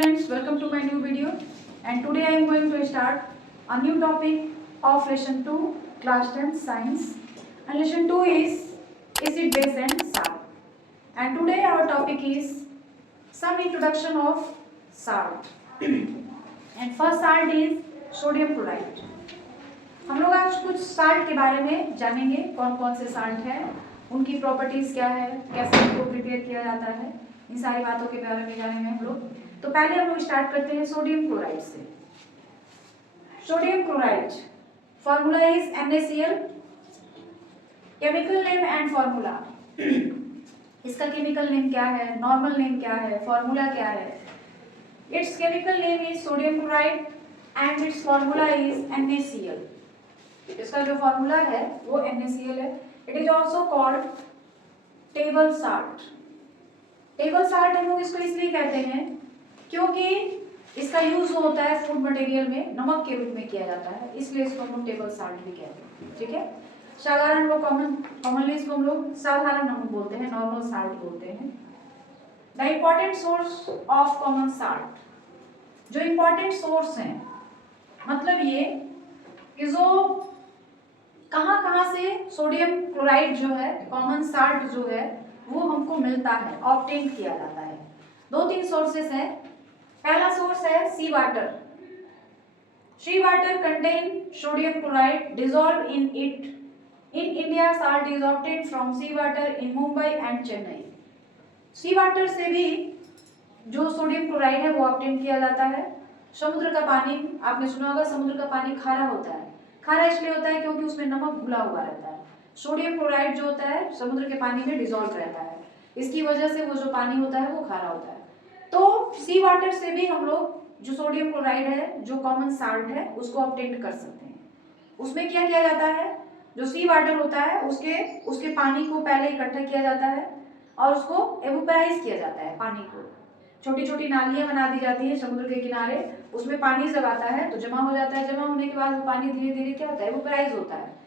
friends, welcome to my new video, and today I am going to start a new topic of lesson 2 class 10 science, and lesson 2 is acid base and salt, and today our topic is some introduction of salt and first salt is sodium chloride. हम लोग आज कुछ salt के बारे में जानेंगे, कौन कौन से साल्ट हैं, उनकी प्रॉपर्टीज क्या है, कैसे इनको प्रिपेयर किया जाता है, इन सारी बातों के बारे में जानेंगे हम लोग। तो पहले हम लोग स्टार्ट करते हैं सोडियम क्लोराइड से। Sodium chloride formula is NaCl, chemical name and formula. इसका केमिकल नेम क्या है, नॉर्मल नेम क्या है, फॉर्मूला क्या है? It's chemical name is sodium chloride and it's formula is NaCl। इसका जो फॉर्मूला है वो NaCl है। It is also called table salt. Table salt हम लोग इसको इसलिए कहते हैं क्योंकि इसका यूज होता है फूड मटेरियल में, नमक के रूप में किया जाता है, इसलिए इसको हम लोग टेबल साल्ट भी कहते हैं। ठीक है, साधारण लोग कॉमनली इसको हम लोग साधारण नमक बोलते हैं, नॉर्मल साल्ट बोलते हैं। The important source of common salt, जो इम्पोर्टेंट सोर्स हैं, मतलब ये कि जो कहाँ से सोडियम क्लोराइड जो है, कॉमन साल्ट जो है, वो हमको मिलता है, ऑब्टेन किया जाता है। दो तीन सोर्सेस हैं। पहला सोर्स है sea water. Sea water contain sodium chloride dissolve in it. In India salt is obtain from sea water in Mumbai and Chennai. Sea water से भी जो सोडियम क्लोराइड है वो ऑब्टेन किया जाता है। समुद्र का पानी, आपने सुना होगा समुद्र का पानी खारा होता है। खारा इसलिए होता है क्योंकि उसमें नमक घुला हुआ रहता है। सोडियम क्लोराइड जो होता है समुद्र के पानी में डिसॉल्व रहता है, इसकी वजह से वो जो पानी होता है वो खारा होता है। तो सी वाटर से भी हम लोग जो सोडियम क्लोराइड है, जो कॉमन साल्ट है, उसको ऑब्टेन कर सकते हैं। उसमें क्या किया जाता है, जो सी वाटर होता है उसके पानी को पहले इकट्ठा किया जाता है और उसको एवोपराइज किया जाता है। पानी को छोटी छोटी नालियां बना दी जाती है समुद्र के किनारे, उसमें पानी जब आता है तो जमा हो जाता है। जमा होने के बाद वो पानी धीरे धीरे क्या होता है, एवोपराइज होता है।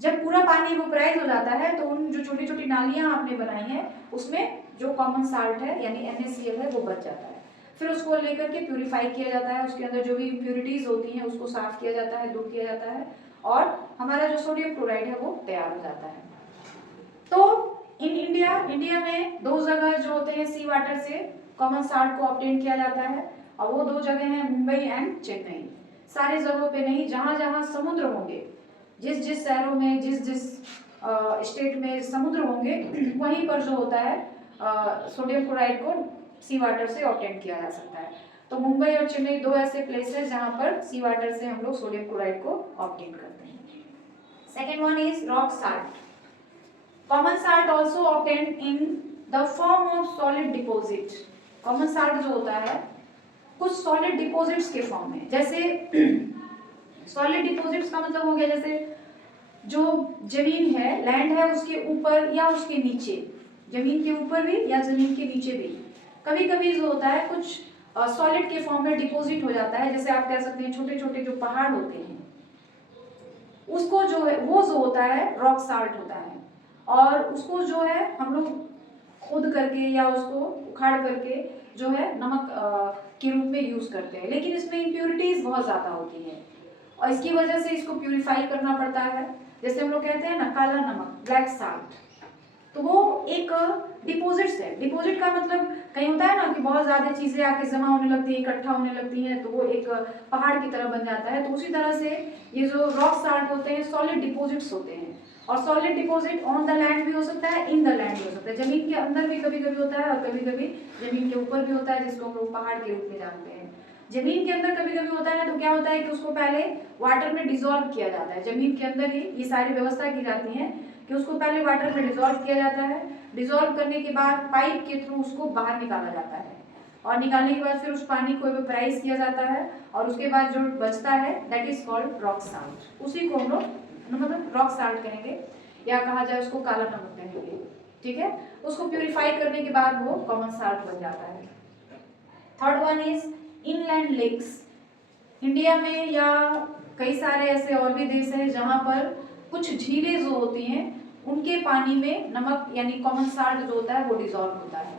जब पूरा पानी एवोपराइज हो जाता है तो उन जो छोटी छोटी नालियां आपने बनाई हैं उसमें जो कॉमन साल्ट है यानी NaCl है वो बच जाता है। फिर उसको लेकर के प्यूरिफाई किया जाता है, उसके अंदर जो भी इम्प्योरिटीज होती हैं उसको साफ किया जाता है, दूर किया जाता है, और हमारा जो सोडियम क्लोराइड है वो तैयार हो जाता है। तो इंडिया में दो जगह जो होते हैं सी वाटर से कॉमन साल्ट को ऑब्टेन किया जाता है, और वो दो जगह हैं मुंबई एंड चेन्नई। सारे जगहों पे नहीं, जहां जहां समुद्र होंगे, जिस जिस शहरों में, जिस जिस स्टेट में समुद्र होंगे, वहीं पर जो होता है सोडियम क्लोराइड को सी वाटर से ऑब्टेन किया जा सकता है। तो मुंबई और चेन्नई दो ऐसे प्लेसेस जहां पर सी वाटर से हम लोग सोडियम क्लोराइड को ऑब्टेन करते हैं। Second one is rock salt. Common salt also obtain in the form of solid deposit. Common salt जो होता है कुछ सॉलिड डिपोजिट्स के फॉर्म में, जैसे सॉलिड डिपोजिट्स का मतलब हो गया जैसे जो जमीन है, लैंड है, उसके ऊपर या उसके नीचे, जमीन के ऊपर भी या जमीन के नीचे भी कभी कभी जो होता है कुछ सॉलिड के फॉर्म में डिपोजिट हो जाता है। जैसे आप कह सकते हैं छोटे छोटे जो पहाड़ होते हैं, उसको जो है वो जो होता है रॉक साल्ट होता है, और उसको जो है हम लोग खोद करके या उसको उखाड़ करके जो है नमक के रूप में यूज करते हैं। लेकिन इसमें इम्प्योरिटीज बहुत ज्यादा होती है और इसकी वजह से इसको प्यूरिफाई करना पड़ता है। जैसे हम लोग कहते हैं ना काला नमक, ब्लैक साल्ट, तो वो एक डिपोजिट्स है। डिपोजिट का मतलब कहीं होता है ना कि बहुत ज्यादा चीजें आके जमा होने लगती है, इकट्ठा होने लगती हैं, तो वो एक पहाड़ की तरह बन जाता है। तो उसी तरह से ये जो रॉक साल्ट होते हैं सॉलिड डिपोजिट्स होते हैं, और solid deposit on the land भी हो सकता है, इन द लैंड भी हो सकता है, जमीन के अंदर भी कभी कभी होता है और कभी कभी जमीन के ऊपर भी होता है, जिसको हम लोग पहाड़ के रूप में जानते हैं। जमीन के अंदर कभी कभी होता है तो क्या होता है कि उसको पहले वाटर में डिसॉल्व किया जाता है। जमीन के अंदर ही ये सारी व्यवस्था की जाती है कि उसको पहले वाटर में डिसॉल्व किया जाता है। डिसॉल्व करने के बाद पाइप के थ्रू उसको बाहर निकाला जाता है, और निकालने के बाद फिर उस पानी को एवोपराइज किया जाता है, और उसके बाद जो बचता है that is called rock salt. उसी को हम लोग मतलब रॉक साल्ट कहेंगे, या कहा जाए उसको काला नमक कहेंगे। ठीक है, उसको प्यूरिफाई करने के बाद वो कॉमन साल्ट बन जाता है। Third one is inland lakes. India में या कई सारे ऐसे और भी देश हैं जहां पर कुछ झीलें जो होती हैं उनके पानी में नमक यानी कॉमन साल्ट जो होता है वो डिसॉल्व होता है।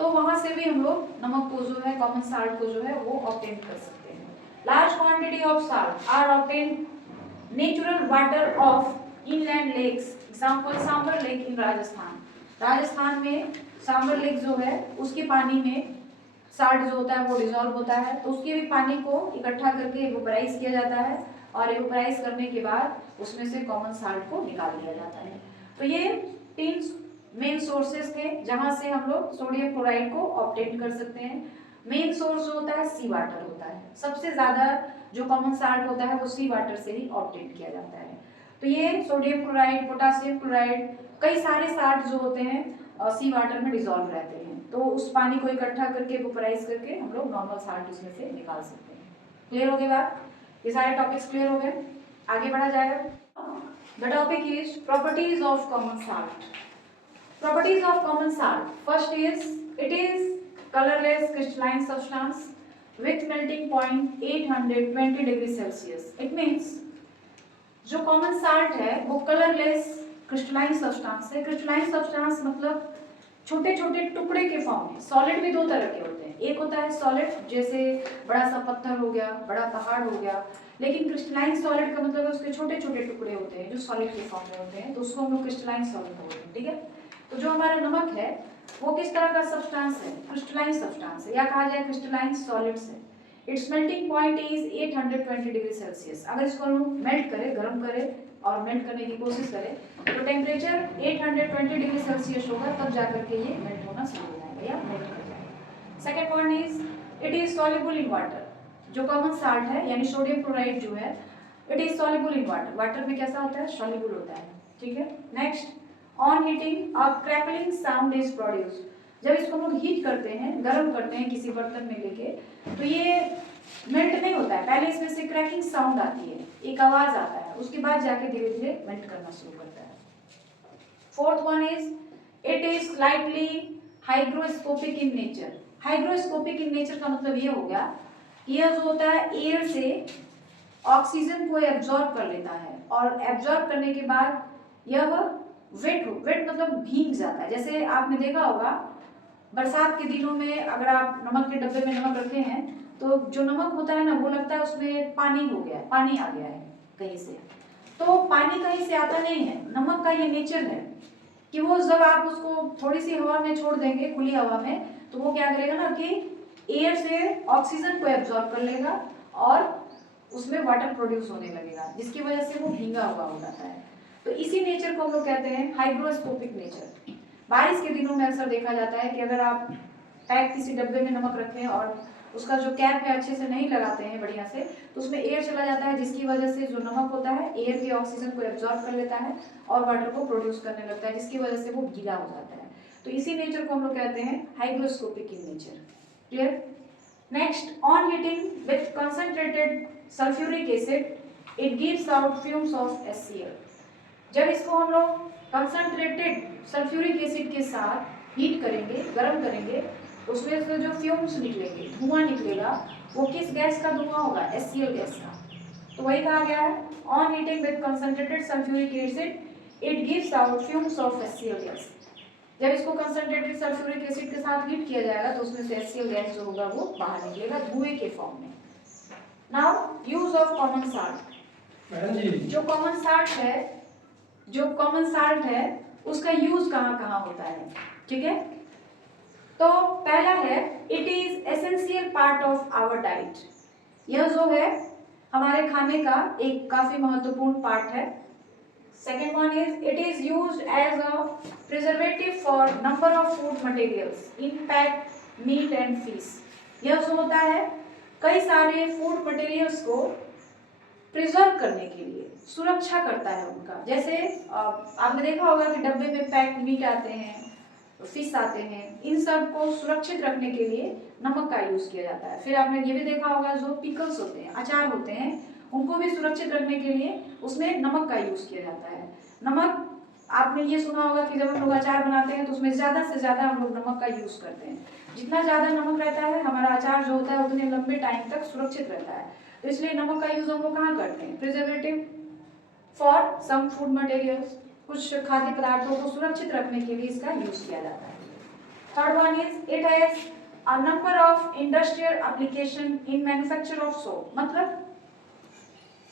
तो वहां से भी हम लोग नमक को जो है, कॉमन साल्ट को जो है वो ऑब्टेन कर सकते हैं। Large quantity of salt are obtain natural water of inland lakes, example Sambhar lake in Rajasthan. Rajasthan में सांबर लेक जो है उसके पानी में साल्ट जो होता है वो डिजोल्व होता है, तो उसके भी पानी को इकट्ठा करके इवेपोराइज किया जाता है और इवेपोराइज करने के बाद उसमें से कॉमन साल्ट को निकाल लिया जाता है। तो ये 3 मेन सोर्सेस थे जहां से हम लोग सोडियम क्लोराइड को ऑब्टेन कर सकते हैं। मेन सोर्स जो होता है सी वाटर होता है, सबसे ज्यादा जो कॉमन साल्ट होता है वो सी वाटर से ही ऑब्टेन किया जाता है। तो ये सोडियम क्लोराइड, पोटासियम क्लोराइड, कई सारे साल्ट जो होते हैं सी वाटर में डिजोल्व रहते हैं, तो उस पानी को इकट्ठा करके इवेपोराइज करके हम लोग नॉर्मल साल्ट उसमें से निकाल सकते हैं। क्लियर हो गई बात? ये सारे टॉपिक्स क्लियर हो गए, आगे बढ़ा जाएगा। The topic is properties of common salt. Properties of common salt. First is it is colorless crystalline substance with melting point 820 degree Celsius. It means जो common salt है वो colorless crystalline substance है। crystalline substance मतलब छोटे छोटे टुकड़े के form में। सॉलिड भी 2 तरह के होते हैं, एक होता है सॉलिड जैसे बड़ा सा पत्थर हो गया, बड़ा पहाड़ हो गया, लेकिन क्रिस्टलाइन सॉलिड का मतलब है उसके छोटे छोटे टुकड़े होते हैं जो सॉलिड के फॉर्म में होते हैं, तो उसको हम लोग क्रिस्टलाइन सॉलिड बोलते हैं। ठीक है, तो जो हमारा नमक है वो किस तरह का सब्सटेंस है? क्रिस्टलाइन सब्सटेंस है, या कहा जाए क्रिस्टलाइन सॉलिड्स है। It's melting point is 820 degree Celsius. अगर इसको हम मेल्ट करें, गर्म करें और मेल्ट करने की कोशिश करें तो टेम्परेचर 820 डिग्री सेल्सियस होगा, तब जाकर के ये मेल्ट होना शुरू हो जाएगा या मेल्ट कर जाएगा। Second point is it is soluble in water. जो कॉमन साल्ट है यानी सोडियम क्लोराइड जो है, it is soluble in water. Water में कैसा होता है? सॉल्युबल होता है। ठीक है, next on heating a crackling sound is produced. जब इसको हम लोग हीट करते हैं, गर्म करते हैं किसी बर्तन में लेके, तो ये मेल्ट नहीं होता है, पहले इसमें से क्रैकिंग साउंड आती है, एक आवाज आता है, उसके बाद जाके धीरे धीरे मेल्ट करना शुरू करता है। Fourth one is it is slightly hygroscopic in nature. Hygroscopic in nature का मतलब ये हो गया कि यह जो होता है एयर से ऑक्सीजन को एब्जॉर्ब कर लेता है और एब्जॉर्ब करने के बाद यह वेट मतलब भीग जाता है। जैसे आपने देखा होगा बरसात के दिनों में अगर आप नमक के डब्बे में नमक रखे हैं तो जो नमक होता है ना वो लगता है उसमें पानी हो गया है, पानी आ गया है कहीं से। तो पानी कहीं से आता नहीं है, नमक का ये नेचर है कि वो जब आप उसको थोड़ी सी हवा में छोड़ देंगे, खुली हवा में, तो वो क्या करेगा ना कि एयर से ऑक्सीजन को एब्जॉर्ब कर लेगा और उसमें वाटर प्रोड्यूस होने लगेगा, जिसकी वजह से वो भींगा हुआ हो जाता है। तो इसी नेचर को हम लोग कहते हैं हाइग्रोस्कोपिक नेचर। बारिश के दिनों में अक्सर देखा जाता है कि अगर आप पैक किसी डब्बे में नमक रखें और उसका जो कैप है अच्छे से नहीं लगाते हैं बढ़िया से, तो उसमें एयर चला जाता है, जिसकी वजह से जो नमक होता है एयर के ऑक्सीजन को एब्जॉर्ब कर लेता है और वाटर को प्रोड्यूस करने लगता है, जिसकी वजह से वो गीला हो जाता है। तो इसी नेचर को हम लोग कहते हैं hygroscopic in nature. Clear? Next, on heating with concentrated sulphuric acid it gives out fumes of HCl। जब इसको हम लोग कंसंट्रेटेड सल्फ्यूरिक एसिड के साथ हीट करेंगे, गर्म करेंगे, उसमें से जो फ्यूम्स निकलेंगे, धुआं निकलेगा, वो किस गैस का धुआं होगा? HCl गैस का। तो वही कहा गया है on heating with concentrated sulphuric acid it gives out fumes of HCl gas. जब इसको कंसंट्रेटेड सल्फ्यूरिक एसिड के साथ हीट किया जाएगा तो उसमें से HCl गैस जो होगा वो बाहर निकलेगा धुएं के फॉर्म में। Now use of common salt. Madam ji, जो कॉमन साल्ट है उसका यूज कहाँ कहाँ होता है? ठीक है, तो पहला है it is essential part of our diet. यह जो है हमारे खाने का एक काफी महत्वपूर्ण पार्ट है। Second one is it is used as a preservative for number of food materials in packed meat and fish. यह जो होता है कई सारे फूड मटेरियल्स को प्रिजर्व करने के लिए, सुरक्षा करता है उनका। जैसे आपने देखा होगा कि डब्बे में पैक्ड मीट आते हैं, फिश आते हैं, इन सब को सुरक्षित रखने के लिए नमक का यूज किया जाता है। फिर आपने ये भी देखा होगा जो पिकल्स होते हैं, अचार होते हैं, उनको भी सुरक्षित रखने के लिए उसमें नमक का यूज किया जाता है। नमक, आपने ये सुना होगा कि जब हम लोग अचार बनाते हैं तो उसमें ज्यादा से ज्यादा हम लोग नमक का यूज करते हैं। जितना ज्यादा नमक रहता है हमारा अचार जो होता है उतने लंबे टाइम तक सुरक्षित रहता है। तो इसलिए नमक का यूज हम लोग कहाँ करते हैं? Preservative for some food materials, कुछ खाद्य पदार्थों को सुरक्षित रखने के लिए इसका यूज किया जाता है। Third one is it has a number of industrial application in manufacture of soap. मतलब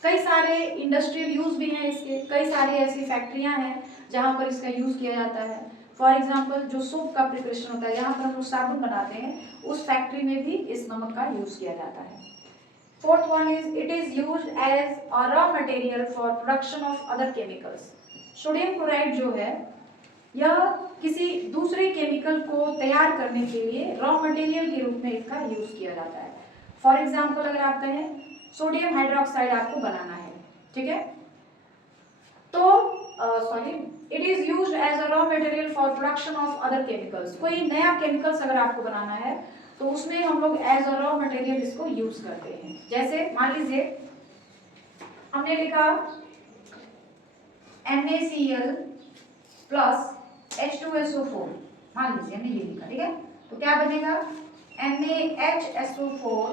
कई सारे इंडस्ट्रियल यूज भी हैं इसके, कई सारी ऐसी फैक्ट्रियां हैं जहां पर इसका यूज किया जाता है। फॉर एग्जाम्पल जो सोप का प्रिपरेशन होता है, यहाँ पर हम लोग साबुन बनाते हैं, उस फैक्ट्री में भी इस नमक का यूज किया जाता है। Fourth one is it is used as a raw material for production of other chemicals. Sodium chloride जो है यह किसी दूसरे केमिकल को तैयार करने के लिए रॉ मटेरियल के रूप में इसका यूज किया जाता है। फॉर एग्जाम्पल अगर आप कहें सोडियम हाइड्रोक्साइड आपको बनाना है, ठीक है, तो it is used as a raw material for production of other chemicals. कोई नया केमिकल्स अगर आपको बनाना है तो उसमें हम लोग एज अ रॉ मटेरियल इसको यूज करते हैं। जैसे मान लीजिए हमने लिखा NaCl प्लस H2SO4, मान लीजिए हमने ये लिखा, ठीक है, तो क्या बनेगा NaHSO4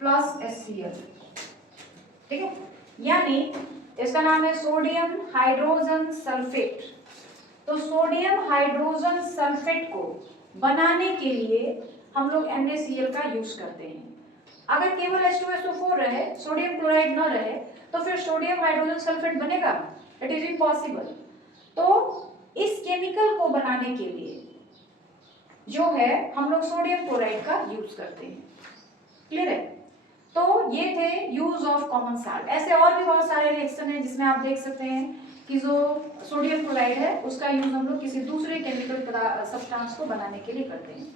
प्लस HCl, ठीक है, यानी इसका नाम है सोडियम हाइड्रोजन सल्फेट। तो सोडियम हाइड्रोजन सल्फेट को बनाने के लिए हम लोग NaCl का यूज करते हैं। अगर केवल H2SO4 रहे, सोडियम क्लोराइड न रहे, तो फिर सोडियम हाइड्रोजन सल्फेट बनेगा? It is impossible. तो इस केमिकल को बनाने के लिए जो है हम लोग सोडियम क्लोराइड का यूज करते हैं। क्लियर है? तो ये थे यूज ऑफ कॉमन साल्ट। ऐसे और भी बहुत सारे रिएक्शन हैं जिसमें आप देख सकते हैं कि जो सोडियम क्लोराइड है उसका यूज हम लोग किसी दूसरे केमिकल सब्सटेंस को बनाने के लिए करते हैं।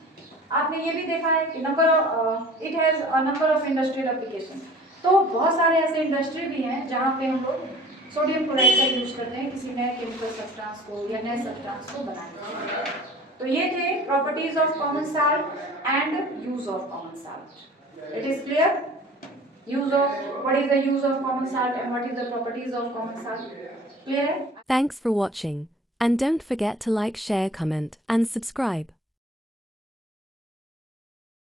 आपने ये भी देखा है कि it has a number of industrial application. तो बहुत सारे ऐसे इंडस्ट्री भी हैं जहाँ पे हम लोग सोडियम क्लोराइड का यूज करते हैं किसी नए केमिकल सब्सटेंस को या नए सब्सटेंस को बनाने के लिए। तो ये थे properties of common salt and use of common salt. It is clear? Use of, what is the use of common salt and what is the properties of common salt? Clear? Thanks for watching, and don't forget to like, share, comment, and subscribe.